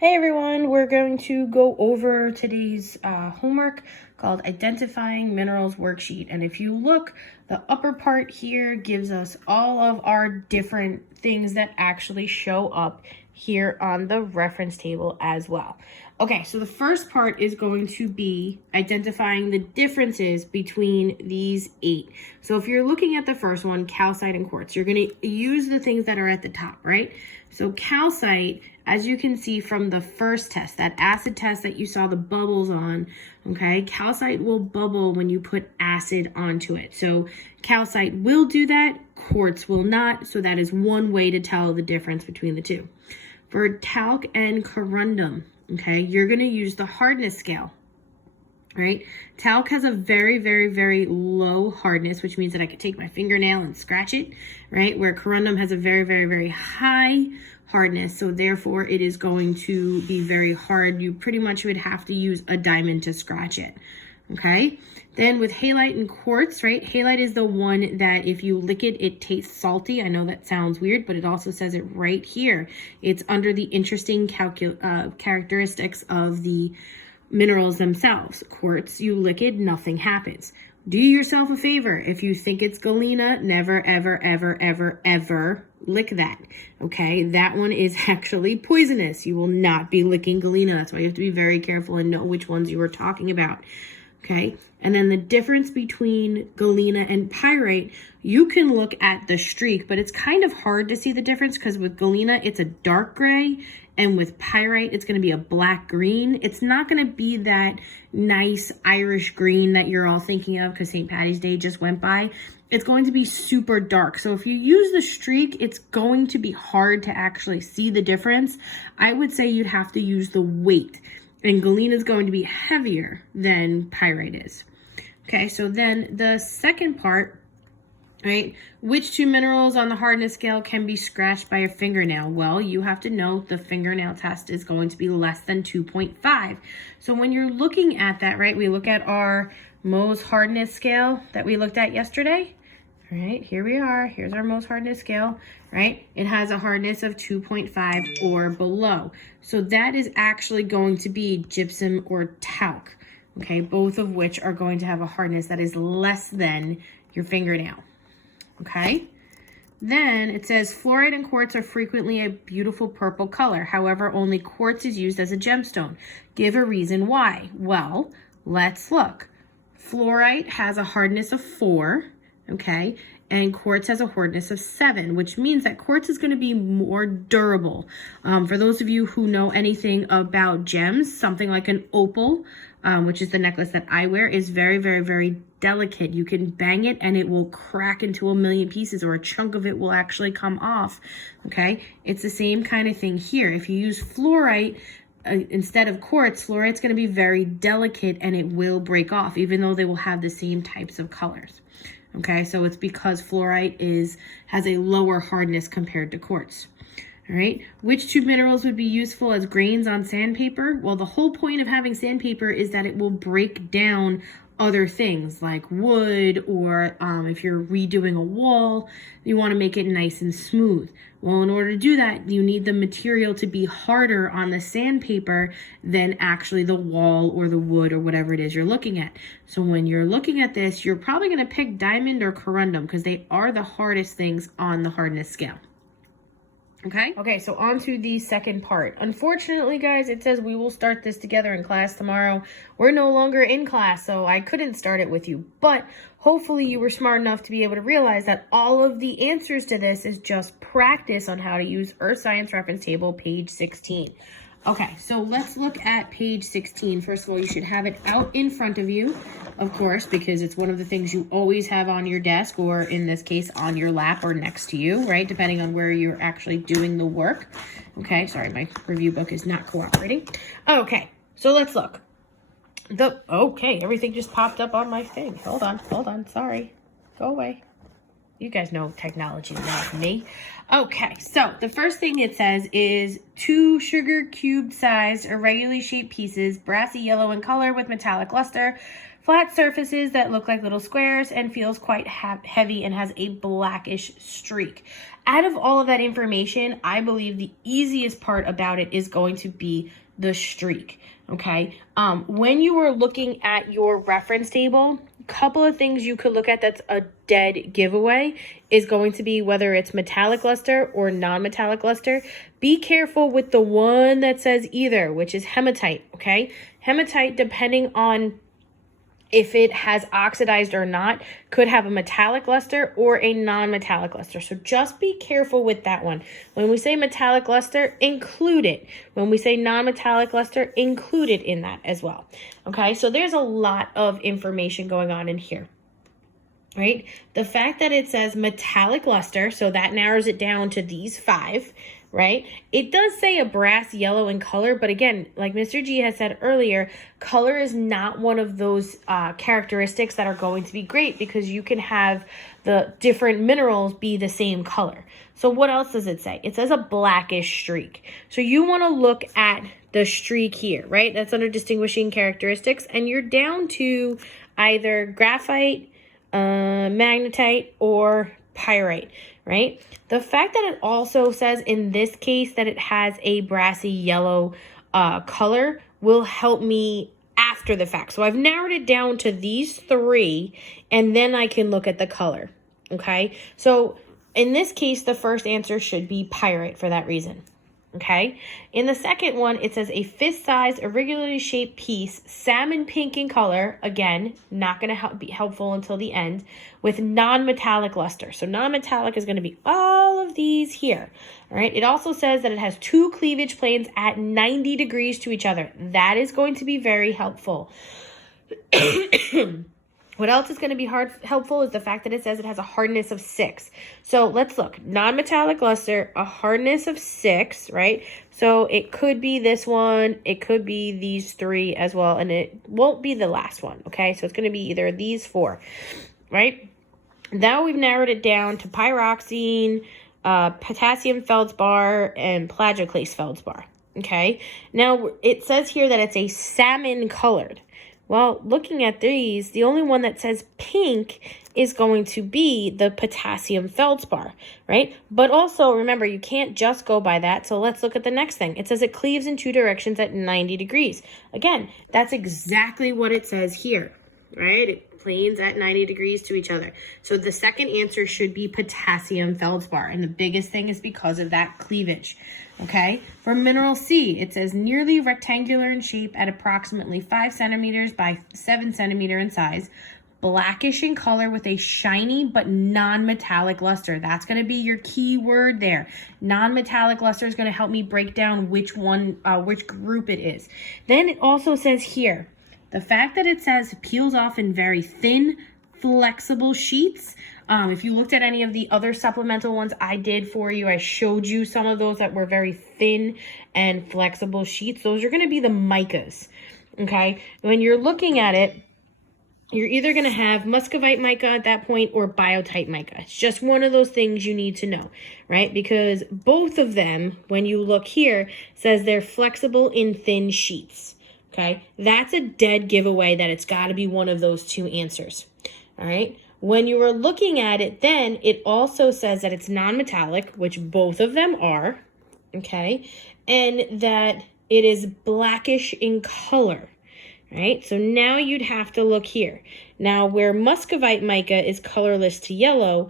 Hey everyone, we're going to go over today's homework called Identifying Minerals Worksheet. And if you look, the upper part here gives us all of our different things that actually show up here on the reference table as well. Okay, so the first part is going to be identifying the differences between these 8. So if you're looking at the first one, calcite and quartz, you're going to use the things that are at the top, right? So calcite, as you can see from the first test, that acid test that you saw the bubbles on, okay, calcite will bubble when you put acid onto it. So calcite will do that, quartz will not, so that is one way to tell the difference between the two. For talc and corundum, okay, you're going to use the hardness scale, right? Talc has a very, very, very low hardness, which means that I could take my fingernail and scratch it, right? Where corundum has a very, very, very high hardness, so therefore it is going to be very hard. You pretty much would have to use a diamond to scratch it, okay? Then with halite and quartz, right? Halite is the one that if you lick it, it tastes salty. I know that sounds weird, but it also says it right here. It's under the interesting characteristics of the minerals themselves. Quartz, you lick it, nothing happens. Do yourself a favor. If you think it's galena, never, ever, ever, ever, ever lick that, okay? That one is actually poisonous. You will not be licking galena. That's why you have to be very careful and know which ones you are talking about, okay? And then the difference between galena and pyrite, you can look at the streak, but it's kind of hard to see the difference because with galena, it's a dark gray, and with pyrite, it's going to be a black green. It's not going to be that nice Irish green that you're all thinking of because St. Patty's Day just went by. It's going to be super dark. So if you use the streak, it's going to be hard to actually see the difference. I would say you'd have to use the weight, and galena is going to be heavier than pyrite is. Okay, so then the second part, right? Which two minerals on the hardness scale can be scratched by a fingernail? Well, you have to know the fingernail test is going to be less than 2.5. So when you're looking at that, right, we look at our Mohs hardness scale that we looked at yesterday. All right, here we are. Here's our Mohs hardness scale, right? It has a hardness of 2.5 or below. So that is actually going to be gypsum or talc, okay? Both of which are going to have a hardness that is less than your fingernail. Okay, then it says fluorite and quartz are frequently a beautiful purple color. However, only quartz is used as a gemstone. Give a reason why. Well, let's look. Fluorite has a hardness of 4, okay, and quartz has a hardness of 7, which means that quartz is going to be more durable. For those of you who know anything about gems, something like an opal, which is the necklace that I wear, is very, very, very delicate. You can bang it and it will crack into a million pieces, or a chunk of it will actually come off, okay? It's the same kind of thing here. If you use fluorite instead of quartz, fluorite's going to be very delicate and it will break off, even though they will have the same types of colors. Okay, so it's because fluorite has a lower hardness compared to quartz. All right, which two minerals would be useful as grains on sandpaper? Well, the whole point of having sandpaper is that it will break down other things like wood, or if you're redoing a wall, you want to make it nice and smooth. Well, in order to do that, you need the material to be harder on the sandpaper than actually the wall or the wood or whatever it is you're looking at. So when you're looking at this, you're probably going to pick diamond or corundum because they are the hardest things on the hardness scale. Okay, so on to the second part. Unfortunately, guys, it says we will start this together in class tomorrow. We're no longer in class, so I couldn't start it with you. But hopefully you were smart enough to be able to realize that all of the answers to this is just practice on how to use Earth Science Reference Table, page 16. Okay, so let's look at page 16. First of all, you should have it out in front of you, of course, because it's one of the things you always have on your desk, or in this case, on your lap or next to you, right? Depending on where you're actually doing the work. Okay, sorry, my review book is not cooperating. Okay, so let's look. Okay, everything just popped up on my thing. Hold on, sorry. Go away. You guys know technology not me. Okay, so the first thing it says is 2 sugar cube sized irregularly shaped pieces, brassy yellow in color with metallic luster, flat surfaces that look like little squares, and feels quite heavy and has a blackish streak. Out of all of that information, I believe the easiest part about it is going to be the streak, okay? When you are looking at your reference table, a couple of things you could look at that's a dead giveaway is going to be whether it's metallic luster or non-metallic luster. Be careful with the one that says either, which is hematite, okay? Hematite, depending on if it has oxidized or not, could have a metallic luster or a non-metallic luster. So just be careful with that one. When we say metallic luster, include it. When we say non-metallic luster, include it in that as well. Okay, so there's a lot of information going on in here. Right? The fact that it says metallic luster, so that narrows it down to these 5, right? It does say a brass yellow in color, but again, like Mr. G has said earlier, color is not one of those characteristics that are going to be great because you can have the different minerals be the same color. So what else does it say? It says a blackish streak. So you want to look at the streak here, right? That's under distinguishing characteristics, and you're down to either graphite, magnetite, or pyrite, right? The fact that it also says in this case that it has a brassy yellow color will help me after the fact. So I've narrowed it down to these 3, and then I can look at the color, okay? So in this case, the first answer should be pyrite for that reason. Okay, in the second one, it says a fist-sized, irregularly shaped piece, salmon pink in color. Again, not going to be helpful until the end, with non-metallic luster. So non-metallic is going to be all of these here. All right, it also says that it has 2 cleavage planes at 90 degrees to each other. That is going to be very helpful. What else is going to be helpful is the fact that it says it has a hardness of 6. So let's look. Non-metallic luster, a hardness of 6, right? So it could be this one. It could be these 3 as well. And it won't be the last one, okay? So it's going to be either these 4, right? Now we've narrowed it down to pyroxene, potassium feldspar, and plagioclase feldspar, okay? Now it says here that it's a salmon colored. Well, looking at these, the only one that says pink is going to be the potassium feldspar, right? But also, remember, you can't just go by that. So let's look at the next thing. It says it cleaves in 2 directions at 90 degrees. Again, that's exactly what it says here, right? It planes at 90 degrees to each other. So the second answer should be potassium feldspar. And the biggest thing is because of that cleavage. Okay, for mineral C, it says nearly rectangular in shape at approximately 5 centimeters by 7 centimeter in size, blackish in color with a shiny but non-metallic luster. That's going to be your key word there. Non-metallic luster is going to help me break down which group it is. Then it also says here, the fact that it says peels off in very thin, flexible sheets. If you looked at any of the other supplemental ones I did for you, I showed you some of those that were very thin and flexible sheets. Those are going to be the micas, okay? When you're looking at it, you're either going to have muscovite mica at that point or biotite mica. It's just one of those things you need to know, right? Because both of them, when you look here, says they're flexible in thin sheets, okay? That's a dead giveaway that it's got to be one of those 2 answers, all right? When you are looking at it, then it also says that it's non-metallic, which both of them are, okay? And that it is blackish in color, right? So now you'd have to look here. Now, where muscovite mica is colorless to yellow,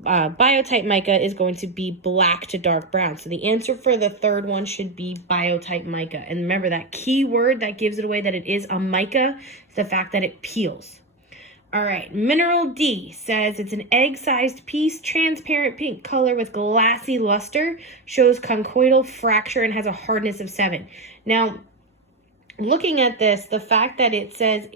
biotite mica is going to be black to dark brown. So the answer for the third one should be biotite mica. And remember, that key word that gives it away that it is a mica is the fact that it peels. All right, mineral D says it's an egg-sized piece, transparent pink color with glassy luster, shows conchoidal fracture, and has a hardness of 7. Now, looking at this, the fact that it says,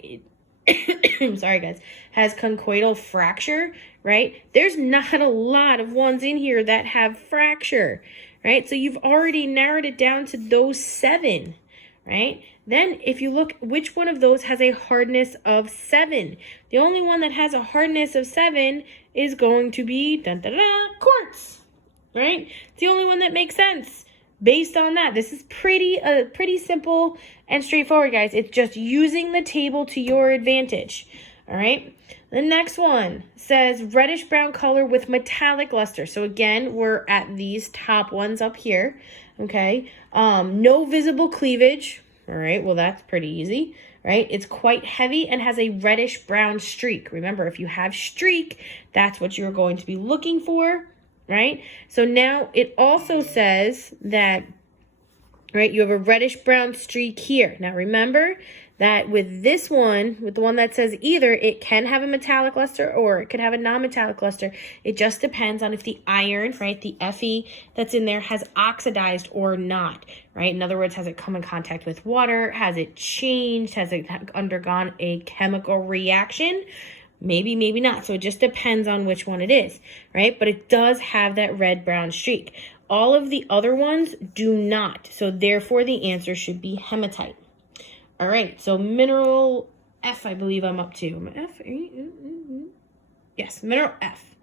sorry guys, has conchoidal fracture, right? There's not a lot of ones in here that have fracture, right? So you've already narrowed it down to those 7, right? Then if you look, which one of those has a hardness of 7? The only one that has a hardness of 7 is going to be quartz, right? It's the only one that makes sense. based on that, this is pretty simple and straightforward, guys. It's just using the table to your advantage. All right. The next one says reddish brown color with metallic luster. So again, we're at these top ones up here. Okay. No visible cleavage. All right. Well, that's pretty easy, right? It's quite heavy and has a reddish brown streak. Remember, if you have streak, that's what you're going to be looking for, right? So now it also says that, right, you have a reddish brown streak here. Now remember that with this one, with the one that says either, it can have a metallic luster or it could have a non-metallic luster. It just depends on if the iron, right, the Fe that's in there has oxidized or not, right? In other words, has it come in contact with water? Has it changed? Has it undergone a chemical reaction? Maybe, maybe not. So it just depends on which one it is, right? But it does have that red-brown streak. All of the other ones do not. So therefore, the answer should be hematite. All right, so mineral F, I believe I'm up to. F? Yes, mineral F,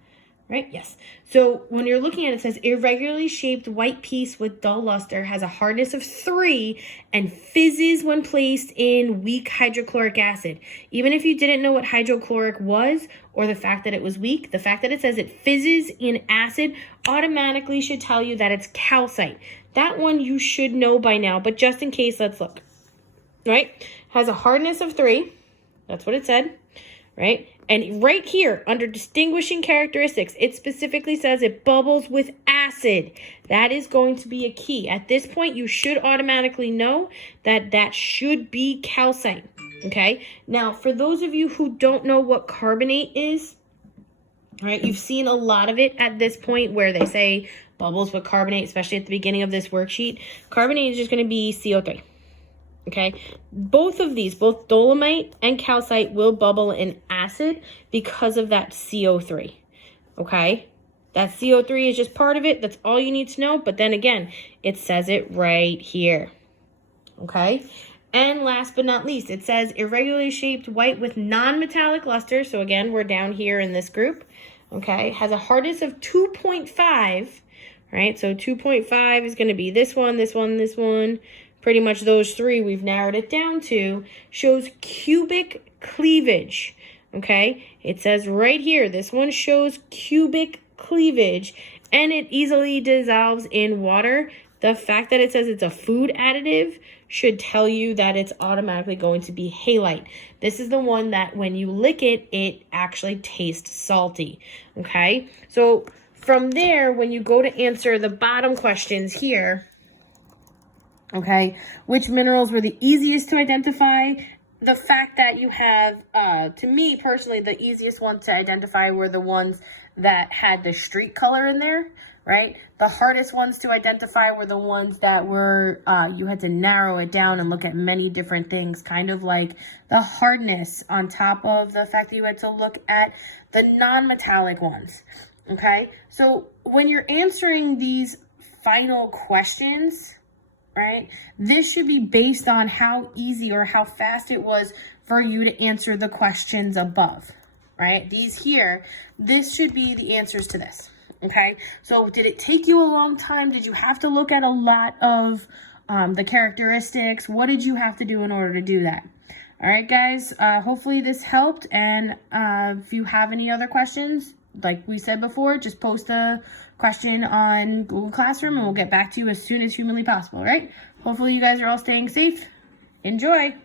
right? Yes. So when you're looking at it, it says irregularly shaped white piece with dull luster, has a hardness of 3, and fizzes when placed in weak hydrochloric acid. Even if you didn't know what hydrochloric was or the fact that it was weak, the fact that it says it fizzes in acid automatically should tell you that it's calcite. That one you should know by now, but just in case, let's look. Right? Has a hardness of 3. That's what it said. Right? And right here, under distinguishing characteristics, it specifically says it bubbles with acid. That is going to be a key. At this point, you should automatically know that that should be calcite. Okay? Now, for those of you who don't know what carbonate is, right, you've seen a lot of it at this point where they say bubbles with carbonate, especially at the beginning of this worksheet. Carbonate is just going to be CO3. Okay, both of these, both dolomite and calcite, will bubble in acid because of that CO3. Okay, that CO3 is just part of it. That's all you need to know. But then again, it says it right here. Okay, and last but not least, it says irregularly shaped white with non-metallic luster. So again, we're down here in this group. Okay, has a hardness of 2.5. Right, so 2.5 is going to be this one, this one, this one. Pretty much those 3 we've narrowed it down to, shows cubic cleavage, okay? It says right here, this one shows cubic cleavage, and it easily dissolves in water. The fact that it says it's a food additive should tell you that it's automatically going to be halite. This is the one that when you lick it, it actually tastes salty, okay? So from there, when you go to answer the bottom questions here, okay, which minerals were the easiest to identify? The fact that you have, to me personally, the easiest ones to identify were the ones that had the streak color in there, right? The hardest ones to identify were the ones that were, you had to narrow it down and look at many different things, kind of like the hardness on top of the fact that you had to look at the non-metallic ones, okay? So when you're answering these final questions, right, this should be based on how easy or how fast it was for you to answer the questions above, right? These here, this should be the answers to this, okay? So did it take you a long time? Did you have to look at a lot of the characteristics? What did you have to do in order to do that? All right, guys, hopefully this helped. And if you have any other questions, like we said before, just post a question on Google Classroom and we'll get back to you as soon as humanly possible, right? Hopefully you guys are all staying safe. Enjoy.